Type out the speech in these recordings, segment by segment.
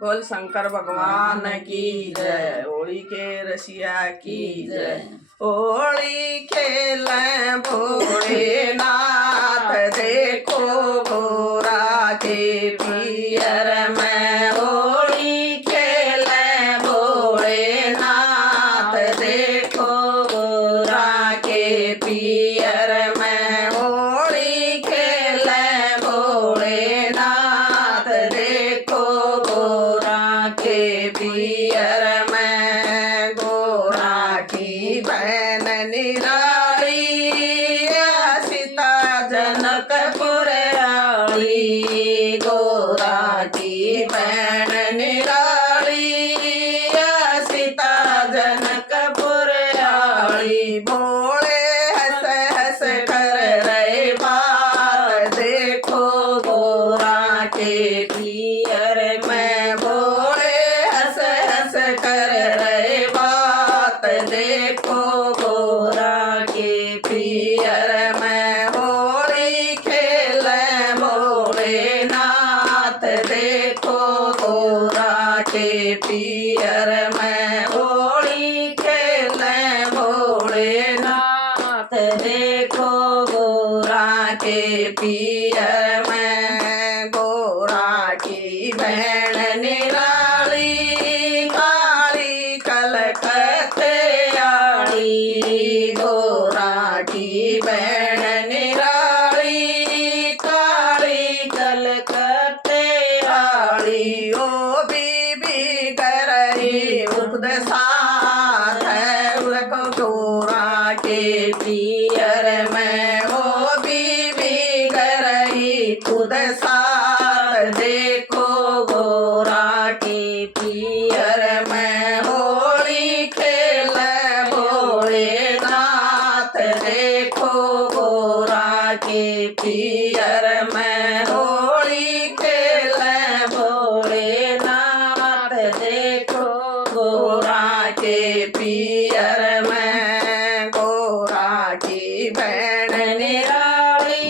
बोल शंकर भगवान की जय। होली के रसिया की जय। होली खेलें भोलेनाथ देखो गोरा के पियर में। होली खेलें भोलेनाथ देखो गोरा के पियर में। होली खेलें भोलेनाथ देखो गोरा के पियर में। गोरा की बहन निराली सीता जनकपुर आई। गोरा की बहन निराली सीता जनकपुर आई। भोले हंस हंस कर रहे बात देखो गोरा के पियर में। भोले हंस हंस कर रहे बात देखो गोरा के पियर में। होली खेलें भोलेनाथ देखो गोरा के पियर में। होली खेलें भोलेनाथ देखो गोरा के पियर में। गोरा की बहन निराली काली कलकत्ते आई। गोरा की बहन निराली काली कलकत्ते आई। ओ बीबी कर रही उपदेशात है उनको गोरा के पियर में। ओ बीबी कर रही उपदेशात देखो गोरा के पियर में। होली खेलें भोलेनाथ देखो गोरा के पियर में। होली खेलें भोलेनाथ देखो गोरा के पियर में। गोरा की बहन निराली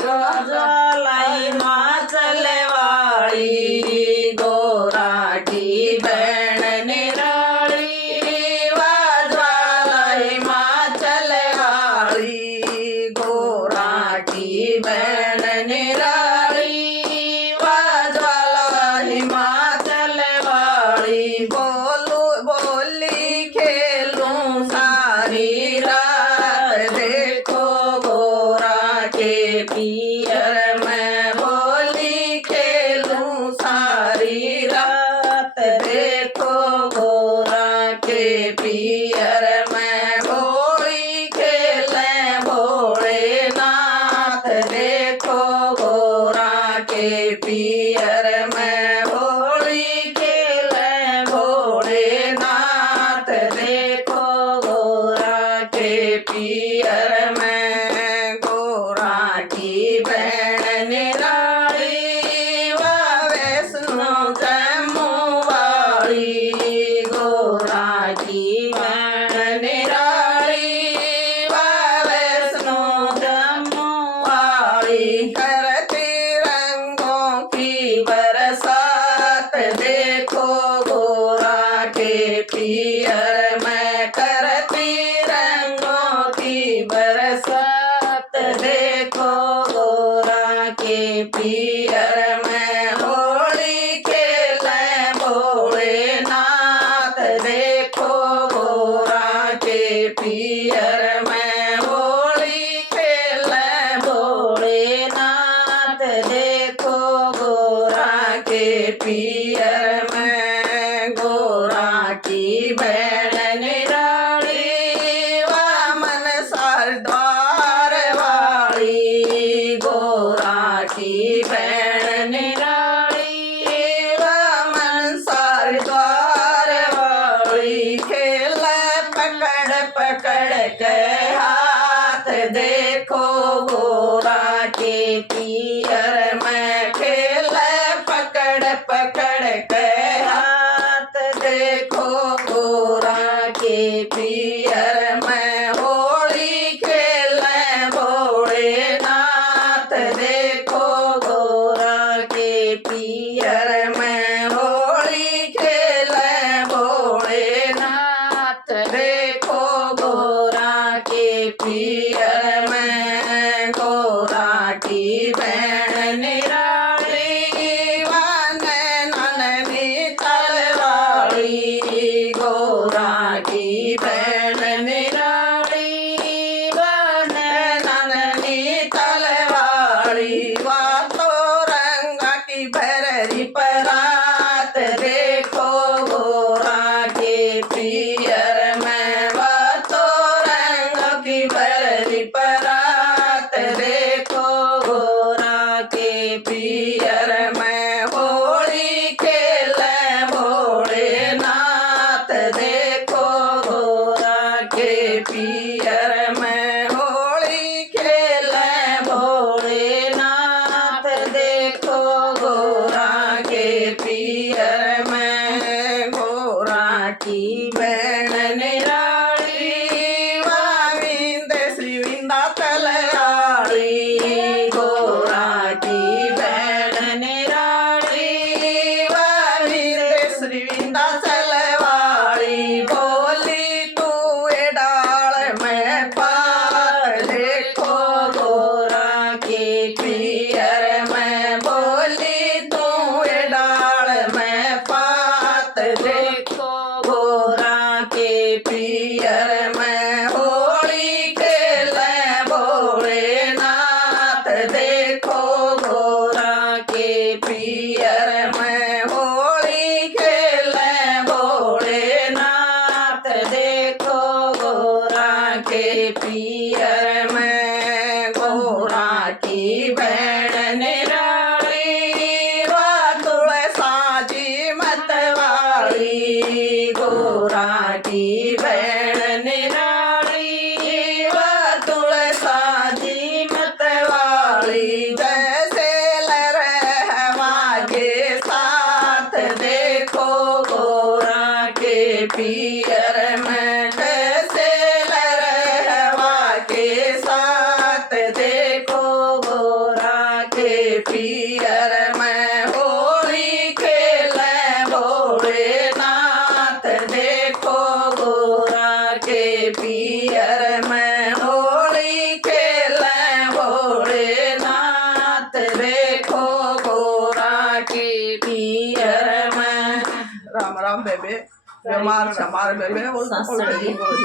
ज्वालाई माचल वाली। गोरा की बहन निराली ज्वालाई माचल वाली। गोरा की बहन निराली ज्वालाई माचल वाली। बोली खेलूं सारी रात देखो गोरा के पियर में। बोली खेलूं सारी रात देखो गोरा के पियर में। होली खेलें भोलेनाथ देखो गोरा के पियर में। होली खेलें भोलेनाथ देखो गोरा के पियर में। गोरा की बहन निराली वैष्णो जम्मू वाली। गोरा की बहन निराली वैष्णो जम्मू वाली। करती रंगों की बरसात देखो गोरा के पियर में। करती रंगों की बरसात देखो गोरा के पियर में। होली खेलें भोलेनाथ देखो गोरा के पियर में। होली खेलें भोलेनाथ देखो गोरा के पियर में। गोरा की बहन निराली वामन सरदार वाली। गोरा की बहन निराली वामन सरदार वाली। खेल पकड़ पकड़ के हाथ देखो गोरा के पियर में। खेल पकड़ पकड़ के हाथ देखो गोरा के पियर में। होली खेलें भोलेनाथ देखो गोरा पियर में होली खेले भोलेनाथ देखो गोरा के पियर में होली खेले भोलेनाथ देखो गोरा के पियर में गोरा की बहन निराली वाविंद श्रीविंदा तलयाली गोरा की बहन निराली वाविंद श्रीविंदा तलवाली बोली तू ए डाल में पार देखो गोरा के पियर में बोली तू ए डाल में पात देखो गोरा के पियर में होली खेले भोलेनाथ देखो गोरा के पियर में होली खेले भोलेनाथ देखो गोरा के पियर में गोरा की बहन निराली वा तुलसाजी मतवाली गोरा की बहन निराली वा तुलसाजी मतवाली जैसे लहरवा के साथ देखो गोरा के पियर में जैसे लहरवा के साथ देखो गोरा के पियर में होली खेले भोलेनाथ देखो गोरा के पियर में होली खेले भोलेनाथ देखो गोरा के पियर में राम राम बेबे बीमार शमार बेबे सांस चढ़ गई। बोल